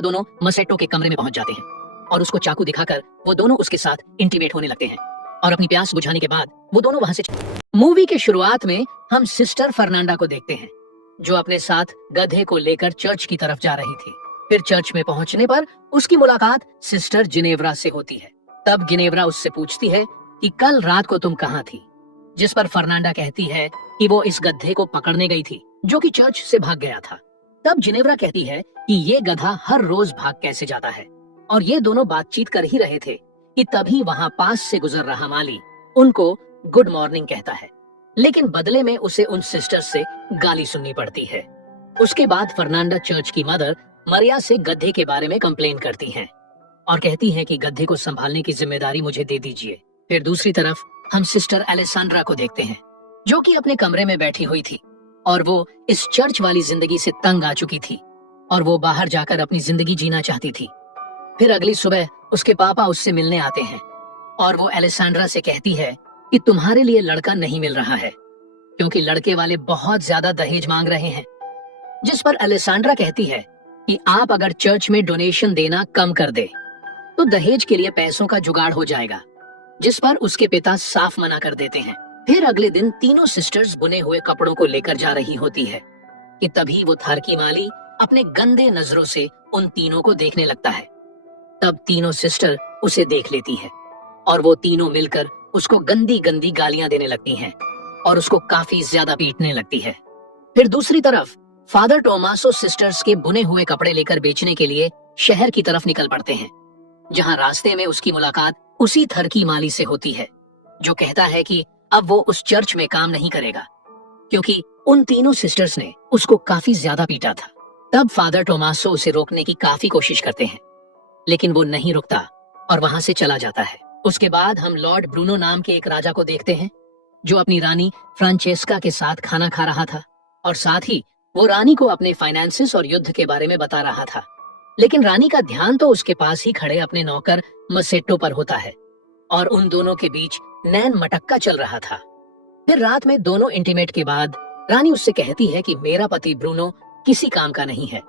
वो दोनों मसेटो के कमरे में पहुंच जाते हैं और उसको चाकू दिखाकर वो दोनों उसके साथ इंटीमेट होने लगते हैं और अपनी प्यास बुझाने के बाद वो दोनों वहां से मूवी के शुरुआत में हम सिस्टर फर्नांडा को देखते हैं जो अपने साथ गधे को लेकर चर्च की तरफ जा रही थी। फिर चर्च में पहुंचने पर उसकी मुलाकात सिस्टर जिनेव्रा से होती है। तब गिनेव्रा उससे पूछती है कि कल रात को तुम कहाँ थी, जिस पर फर्नांडा कहती है कि वो इस गधे को पकड़ने गई थी जो कि चर्च से भाग गया था। तब जिनेव्रा कहती है कि ये गधा हर रोज भाग कैसे जाता है, और ये दोनों बातचीत कर ही रहे थे कि तभी वहां पास से गुजर रहा माली उनको गुड मॉर्निंग कहता है, लेकिन बदले में उसे उन सिस्टर्स से गाली सुननी पड़ती है। उसके बाद फर्नांडा चर्च की मदर मरिया से गधे के बारे में कंप्लेन करती हैं और कहती हैं कि गधे को संभालने की जिम्मेदारी मुझे दे दीजिए। फिर दूसरी तरफ हम सिस्टर एलेसांड्रा को देखते हैं जो कि अपने कमरे में बैठी हुई थी और वो इस चर्च वाली जिंदगी से तंग आ चुकी थी और वो बाहर जाकर अपनी जिंदगी जीना चाहती थी। फिर अगली सुबह उसके पापा उससे मिलने आते हैं और वो एलेसांड्रा से कहती है कि तुम्हारे लिए लड़का नहीं मिल रहा है क्योंकि लड़के वाले बहुत ज्यादा दहेज मांग रहे हैं। जिस पर एलेसांड्रा कहती है कि आप अगर चर्च में डोनेशन देना कम कर दे तो दहेज के लिए पैसों का जुगाड़ हो जाएगा, जिस पर उसके पिता साफ मना कर देते हैं। फिर अगले दिन तीनों सिस्टर्स बुने हुए कपड़ों को लेकर जा रही होती है कि तभी वो थारकी माली अपने गंदे नजरों से उन तीनों को देखने लगता है। तब तीनों सिस्टर उसे देख लेती है और वो तीनों मिलकर उसको गंदी गंदी गालियां देने लगती हैं और उसको काफी ज्यादा पीटने लगती है। फिर दूसरी तरफ फादर टोमासो सिस्टर्स के बुने हुए कपड़े लेकर बेचने के लिए शहर की तरफ निकल पड़ते हैं, जहां रास्ते में उसकी मुलाकात उसी थरकी माली से होती है जो कहता है कि अब वो उस चर्च में काम नहीं करेगा क्योंकि उन तीनों सिस्टर्स ने उसको काफी ज्यादा पीटा था। तब फादर टोमासो उसे रोकने की काफी कोशिश करते हैं, लेकिन वो नहीं रुकता और वहां से चला जाता है। उसके बाद हम लॉर्ड ब्रूनो नाम के एक राजा को देखते हैं जो अपनी रानी फ्रांचेस्का के साथ खाना खा रहा था और साथ ही वो रानी को अपने फाइनेंसेस और युद्ध के बारे में बता रहा था, लेकिन रानी का ध्यान तो उसके पास ही खड़े अपने नौकर मसेट्टो पर होता है और उन दोनों के बीच नैन मटक्का चल रहा था। फिर रात में दोनों इंटीमेट के बाद रानी उससे कहती है कि मेरा पति ब्रूनो किसी काम का नहीं है,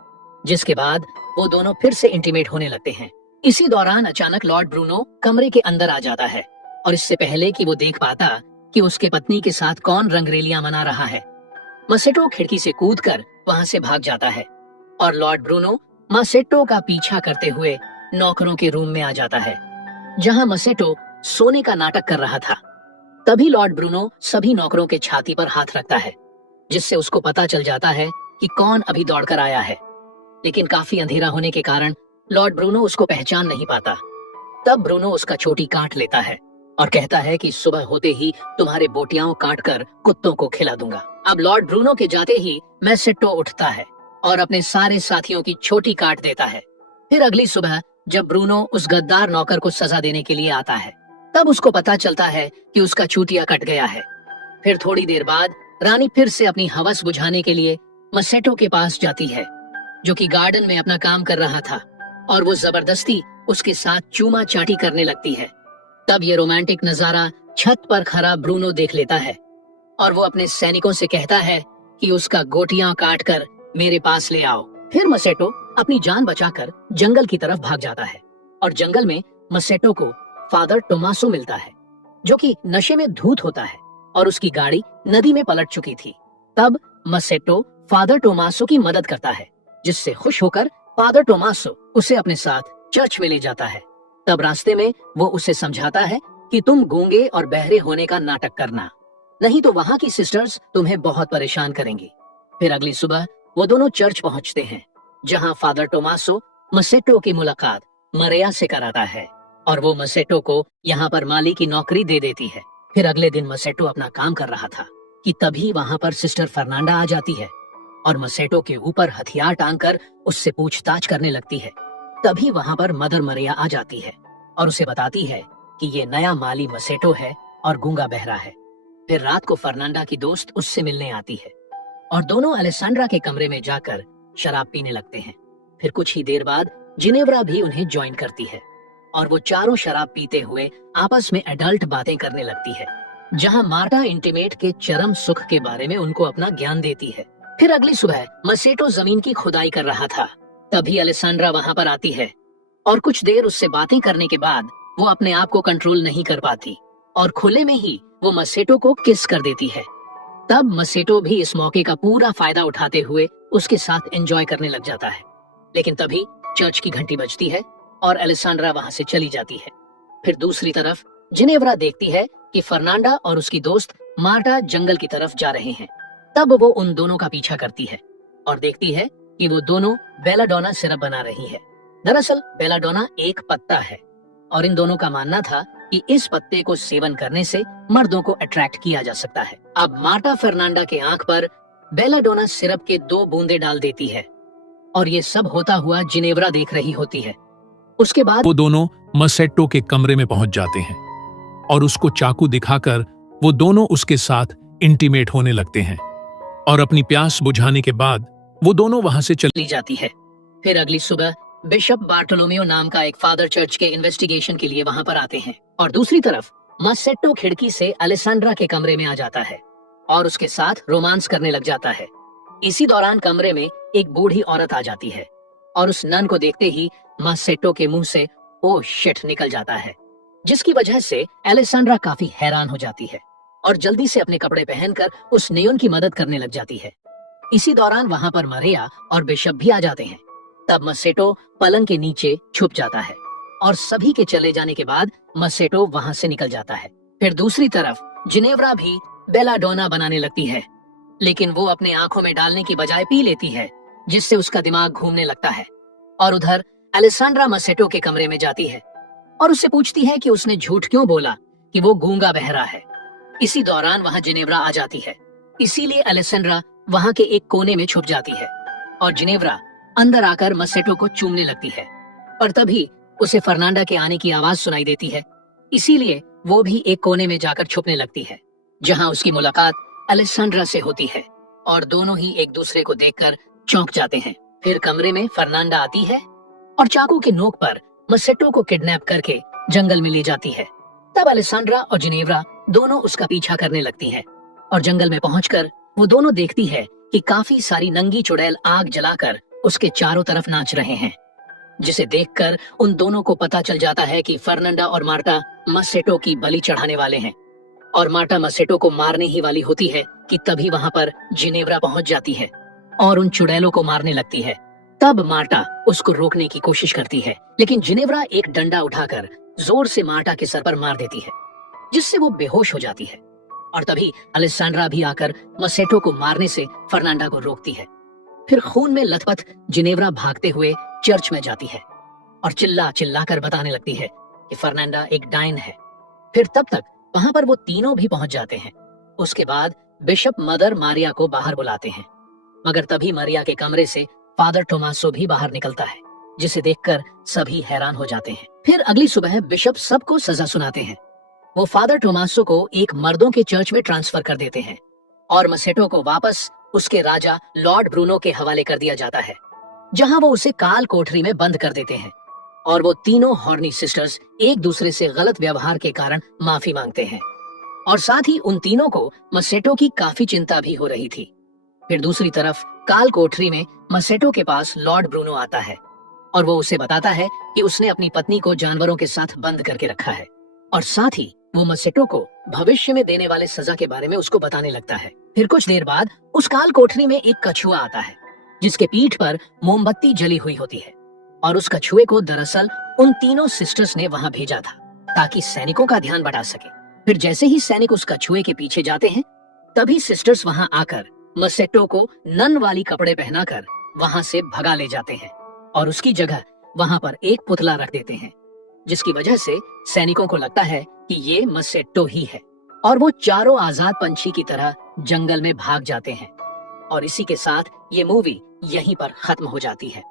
जिसके बाद वो दोनों फिर से इंटीमेट होने लगते हैं। इसी दौरान अचानक लॉर्ड ब्रूनो कमरे के अंदर आ जाता है और इससे पहले कि वो देख पाता कि उसके पत्नी के साथ कौन रंगरेलियां मना रहा है, मसेट्टो खिड़की से कूदकर वहां से भाग जाता है और लॉर्ड ब्रूनो मसेट्टो का पीछा करते हुए नौकरों के रूम में आ जाता है जहां मसेट्टो सोने का नाटक कर रहा था। तभी लॉर्ड ब्रूनो सभी नौकरों के छाती पर हाथ रखता है, जिससे उसको पता चल जाता है कि कौन अभी दौड़कर आया है, लेकिन काफी अंधेरा होने के कारण लॉर्ड ब्रूनो उसको पहचान नहीं पाता। तब ब्रूनो उसका चोटी काट लेता है और कहता है कि सुबह होते ही तुम्हारे बोटियां काटकर कुत्तों को खिला दूंगा। अब लॉर्ड ब्रूनो के जाते ही मसेट्टो उठता है और अपने सारे साथियों की चोटी काट देता है। फिर अगली सुबह जब ब्रूनो उस गद्दार नौकर को सजा देने के लिए आता है, तब उसको पता चलता है कि उसका चूटिया कट गया है। फिर थोड़ी देर बाद रानी फिर से अपनी हवस बुझाने के लिए मसेट्टो के पास जाती है जो कि गार्डन में अपना काम कर रहा था और वो जबरदस्ती उसके साथ चूमा चाटी करने लगती है। तब ये रोमांटिक नजारा छत पर खड़ा ब्रूनो देख लेता है और वो अपने सैनिकों से कहता है कि उसका गोटियां काट कर मेरे पास ले आओ। फिर मसेट्टो अपनी जान बचाकर जंगल की तरफ भाग जाता है और जंगल में मसेट्टो को फादर टोमासो मिलता है जो कि नशे में धूत होता है और उसकी गाड़ी नदी में पलट चुकी थी। तब मसेट्टो फादर टोमासो की मदद करता है, जिससे खुश होकर फादर टोमासो उसे अपने साथ चर्च में ले जाता है। तब रास्ते में वो उसे समझाता है कि तुम गूंगे और बहरे होने का नाटक करना, नहीं तो वहां की सिस्टर्स तुम्हें बहुत परेशान करेंगी। फिर अगली सुबह वो दोनों चर्च पहुंचते हैं जहां फादर टोमासो मसेट्टो की मुलाकात मरिया से कराता है और वो मसेट्टो को यहाँ पर माली की नौकरी दे देती है। फिर अगले दिन मसेट्टो अपना काम कर रहा था कि तभी वहां पर सिस्टर फर्नांडा आ जाती है और मसेट्टो के ऊपर हथियार टांग कर उससे पूछताछ करने लगती है। तभी वहां पर मदर मरिया आ जाती है और उसे बताती है कि ये नया माली मसेट्टो है और गूंगा बहरा है। फिर रात को फर्नांडा की दोस्त उससे मिलने आती है और दोनों अलेसांड्रा के कमरे में जाकर शराब पीने लगते हैं। फिर कुछ ही देर बाद जिनेव्रा भी उन्हें ज्वाइन करती है और वो चारों शराब पीते हुए आपस में एडल्ट बातें करने लगती है, जहां मार्टा इंटीमेट के चरम सुख के बारे में उनको अपना ज्ञान देती है। फिर अगली सुबह मसेट्टो जमीन की खुदाई कर रहा था तभी अलेसांड्रा वहां पर आती है और कुछ देर उससे बातें करने के बाद वो अपने आप को कंट्रोल नहीं कर पाती और खुले में ही वो मसेटो को किस कर देती है। तब मसेटो भी इस मौके का पूरा फायदा उठाते हुए उसके साथ एंजॉय करने लग जाता है। लेकिन तभी चर्च की घंटी बजती है और अलेसांड्रा वहां से चली जाती है। फिर दूसरी तरफ जिनेव्रा देखती है कि फर्नांडा और उसकी दोस्त मार्टा जंगल की तरफ जा रहे हैं। तब वो उन दोनों का पीछा करती है और देखती है कि वो दोनों बेलाडोना सिरप बना रही है। दरअसल बेलाडोना एक पत्ता है और इन दोनों का मानना था कि इस पत्ते को सेवन करने से मर्दों को अट्रैक्ट किया जा सकता है। अब मार्टा फर्नांडा के आंख पर बेलाडोना सिरप के 2 बूंदे डाल देती है और ये सब होता हुआ जिनेव्रा देख रही होती है। उसके बाद वो दोनों मसेट्टो के कमरे में पहुंच जाते हैं और उसको चाकू दिखाकर वो दोनों उसके साथ इंटीमेट होने लगते हैं और अपनी प्यास बुझाने के बाद वो दोनों वहां से चली जाती है। फिर अगली सुबह बिशप बार्टोलोमेओ नाम का एक फादर चर्च के इन्वेस्टिगेशन के लिए वहां पर आते हैं और दूसरी तरफ मसेट्टो खिड़की से अलेसांड्रा के कमरे में आ जाता है और उसके साथ रोमांस करने लग जाता है। इसी दौरान कमरे में एक बूढ़ी औरत आ जाती है और उस नन को देखते ही मसेट्टो के मुंह से ओ शिट निकल जाता है, जिसकी वजह से अलेसांड्रा काफी हैरान हो जाती है और जल्दी से अपने कपड़े पहनकर उस नेयोन की मदद करने लग जाती है। इसी दौरान वहां पर मरिया और बिशप भी आ जाते हैं। तब मसेट्टो पलंग के नीचे छुप जाता है और सभी के चले जाने के बाद मसेट्टो वहां से निकल जाता है। फिर दूसरी तरफ जिनेव्रा भी बेलाडोना बनाने लगती है, लेकिन वो अपने आंखों में डालने की बजाय पी लेती है, जिससे उसका दिमाग घूमने लगता है। और उधर अलेसांड्रा मसेट्टो के कमरे में जाती है और उससे पूछती है कि उसने झूठ क्यों बोला कि वो गूंगा बहरा है। इसी दौरान वहां जिनेव्रा आ जाती है, इसीलिए अलेसांड्रा वहां के एक कोने में छुप जाती है और जिनेव्रा अंदर आकर मसेट्टो को चूमने लगती है। पर तभी उसे फर्नांडा के आने की आवाज सुनाई देती है, इसीलिए वो भी एक कोने में जाकर छुपने लगती है, जहां उसकी मुलाकात अलेसांड्रा से होती है और दोनों ही एक दूसरे को देखकर चौंक जाते हैं। फिर कमरे में फर्नांडा आती है और चाकू के नोक पर मसेट्टो को किडनैप करके जंगल में ले जाती है। तब अलेसांड्रा और जिनेव्रा दोनों उसका पीछा करने लगती हैं और जंगल में पहुंचकर वो दोनों देखती है कि काफी सारी नंगी चुड़ैल आग जलाकर उसके चारों तरफ नाच रहे हैं, जिसे देखकर उन दोनों को पता चल जाता है कि फर्नांडा और मार्टा मसेट्टो की बलि चढ़ाने वाले हैं और मार्टा मसेट्टो को मारने ही वाली होती है कि तभी वहां पर जिनेव्रा पहुंच जाती है और उन चुड़ैलों को मारने लगती है। तब मार्टा उसको रोकने की कोशिश करती है, लेकिन जिनेव्रा एक डंडा उठाकर जोर से मार्टा के सर पर मार देती है, जिससे वो बेहोश हो जाती है। और तभी अलेसांड्रा भी आकर मसेट्टो को मारने से फर्नांडा को रोकती है। फिर खून में लथपथ जिनेव्रा भागते हुए चर्च में जाती है और चिल्ला चिल्ला कर बताने लगती है कि फर्नांडा एक डायन है। फिर तब तक वहां पर वो तीनों भी पहुंच जाते हैं। उसके बाद बिशप मदर मारिया को बाहर बुलाते हैं, मगर तभी मारिया के कमरे से फादर टोमासो भी बाहर निकलता है, जिसे देखकर सभी हैरान हो जाते हैं। फिर अगली सुबह बिशप सबको सजा सुनाते हैं। वो फादर टोमासो को एक मर्दों के चर्च में ट्रांसफर कर देते हैं और मसेट्टो को वापस उसके राजा लॉर्ड ब्रूनो के हवाले कर दिया जाता है, जहां वो उसे काल कोठरी में बंद कर देते हैं और वो तीनों हॉर्नी सिस्टर्स एक दूसरे से गलत व्यवहार के कारण माफी मांगते हैं और साथ ही उन तीनों को मसेट्टो की काफी चिंता भी हो रही थी। फिर दूसरी तरफ काल कोठरी में मसेट्टो के पास लॉर्ड ब्रूनो आता है और वो उसे बताता है कि उसने अपनी पत्नी को जानवरों के साथ बंद करके रखा है और साथ ही वो मसेट्टो को भविष्य में देने वाले सजा के बारे में उसको बताने लगता है। फिर कुछ देर बाद उस काल कोठरी में एक कछुआ आता है, जिसके पीठ पर मोमबत्ती जली हुई होती है और उस कछुए को दरअसल उन तीनों सिस्टर्स ने वहां भेजा था ताकि सैनिकों का ध्यान बटा सके। फिर जैसे ही सैनिक उस कछुए के पीछे जाते हैं, तभी सिस्टर्स वहां आकर मसेट्टो को नन वाली कपड़े पहनाकर वहां से भगा ले जाते हैं और उसकी जगह वहां पर एक पुतला रख देते हैं, जिसकी वजह से सैनिकों को लगता है कि ये मसेट्टो ही है और वो चारों आजाद पंछी की तरह जंगल में भाग जाते हैं। और इसी के साथ ये मूवी यहीं पर खत्म हो जाती है।